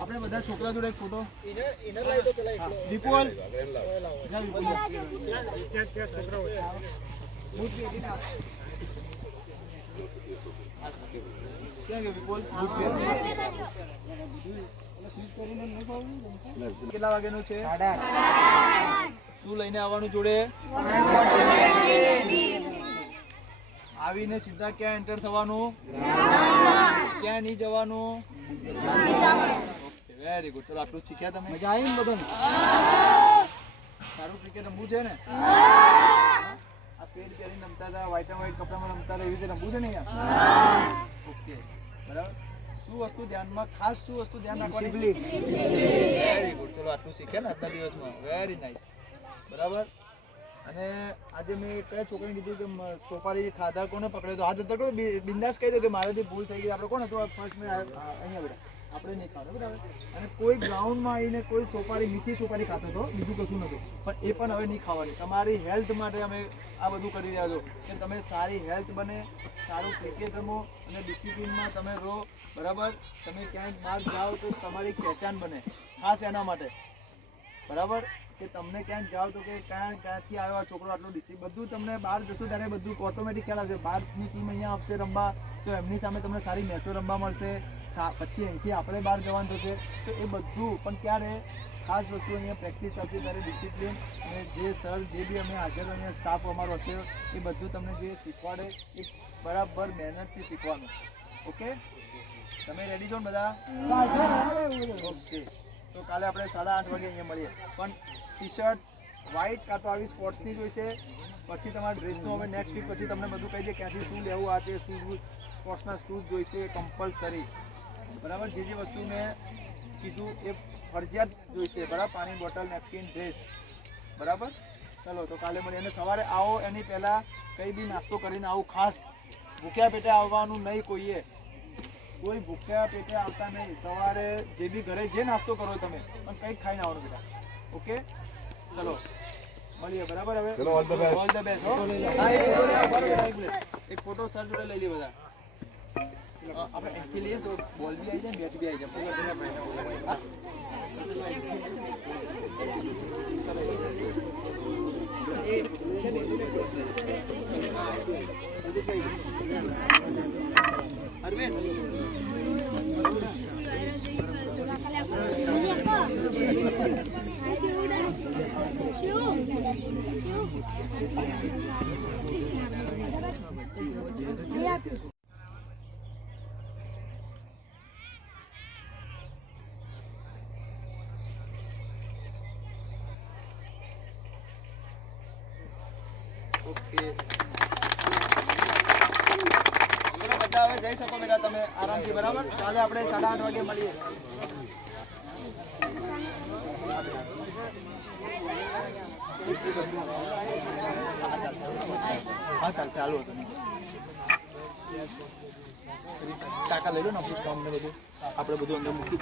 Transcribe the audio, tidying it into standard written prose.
આપણે બધા છોકરા જોડે એક ફોટો વિપુલ કેટલા વાગ્યાનું છે? શું લઈને આવવાનું જોડે? આવીને સીધા ક્યાં એન્ટર થવાનું? ક્યાં નહીં જવાનું? Very good. ચલો આટલું શીખ્યા તમે? મજા આવી ને બધાને? સારું ક્રિકેટ રમવું છે ને? આ પેડ પહેરીને રમતા હતા, વ્હાઈટ એન્ડ વ્હાઈટ કપડામાં રમતા હતા, એવી રીતે રમવું છે ને અહીંયા? ઓકે બરાબર. શું વસ્તુ ધ્યાનમાં, ખાસ શું વસ્તુ ધ્યાન રાખવાની? Very good. ચલો આટલું શીખ્યા ને આજના દિવસમાં? Very nice. બરાબર. અને આજે મેં કયા છોકરીને કીધું કે સોપારી ખાધા કોને પકડ્યો? તો હાથ અંદર કરો, બિંદાસ કહી દો કે મારાથી ભૂલ થઈ ગઈ. આપણે કોણ હતું ફર્સ્ટ મેં અહીંયા બેઠા, આપણે નહીં ખાધો બરાબર. અને કોઈ ગ્રાઉન્ડમાં આવીને કોઈ સોપારી, મીઠી સોપારી ખાતો હતો, બીજું કશું નતું, પણ એ પણ હવે નહીં ખાવાની. તમારી હેલ્થ માટે અમે આ બધું કરી રહ્યા છો કે તમે સારી હેલ્થ બને, સારું ક્રિકેટ રમો અને ડિસિપ્લિનમાં તમે રહો બરાબર. તમે ક્યાંક બહાર જાઓ તો તમારી પહેચાન બને, ખાસ એના માટે બરાબર. કે તમને ક્યાંક જાઓ તો કે ક્યાંથી આવ્યો આ છોકરો, આટલો ડિસિપ્લિન, બધું તમને બહાર જશો ત્યારે બધું ઓટોમેટિક ખ્યાલ આવશે. બહારની ટીમ અહીંયા આવશે રમવા તો એમની સામે તમને સારી મેચો રમવા મળશે. પછી અહીંથી આપણે બહાર જવાનું થશે તો એ બધું. પણ ક્યારે ખાસ વસ્તુ અહીંયા પ્રેક્ટિસ ચાલતી ત્યારે ડિસિપ્લિન અને જે સર જે બી અમે હાજર અહીંયા સ્ટાફ અમારો હશે એ બધું તમને જે શીખવાડે એ બરાબર મહેનતથી શીખવાનું. ઓકે, તમે રેડી છો ને બધા? ઓકે, તો કાલે આપણે 8:30 વાગે અહીંયા મળીએ. પણ ટી શર્ટ વ્હાઇટ કાં તો આવી સ્પોર્ટ્સની જોઈશે. પછી તમારા ડ્રેસનું હવે નેક્સ્ટ વીક પછી તમને બધું કહી દે ક્યાંથી શું લેવું. આ તે શૂઝ, સ્પોર્ટ્સના શૂઝ જોઈશે કમ્પલસરી બરાબર. જે વસ્તુ મેં કીધું એ ફરજિયાત જોઈશે બરાબર. પાણી બોટલ, નેપકિન, ડ્રેસ બરાબર. ચલો તો કાલે મળીએ. અને સવારે આવો એની પહેલાં કંઈ બી નાસ્તો કરીને આવું. ખાસ ભૂખ્યા પેટે આવવાનું નહીં કોઈએ. કોઈ ભૂખ્યા પેટે આવતા નહીં. સવારે જે બી ઘરે જે નાસ્તો કરો તમે પણ કંઈક ખાઈને આવવાનું બેટા. ઓકે ચલો મળીએ બરાબર. હવે ઓલ ધ બેસ્ટ. એક ફોટો સર જોડે લઈ લઈએ બધા. આપણે અહીંથી લઈએ તો બોલ બી આવી જાય, બેટ બી આવી જાય. ઓકે ચલો બધા હવે જઈ શકો બેટા તમે આરામથી બરાબર કાલે આપણે 8:30 વાગે મળીએ હા ચાલશે ચાલુ હતું ટાકા લઈ લો ને આપણું કામ ને બધું આપણે બધું અંદર મૂકી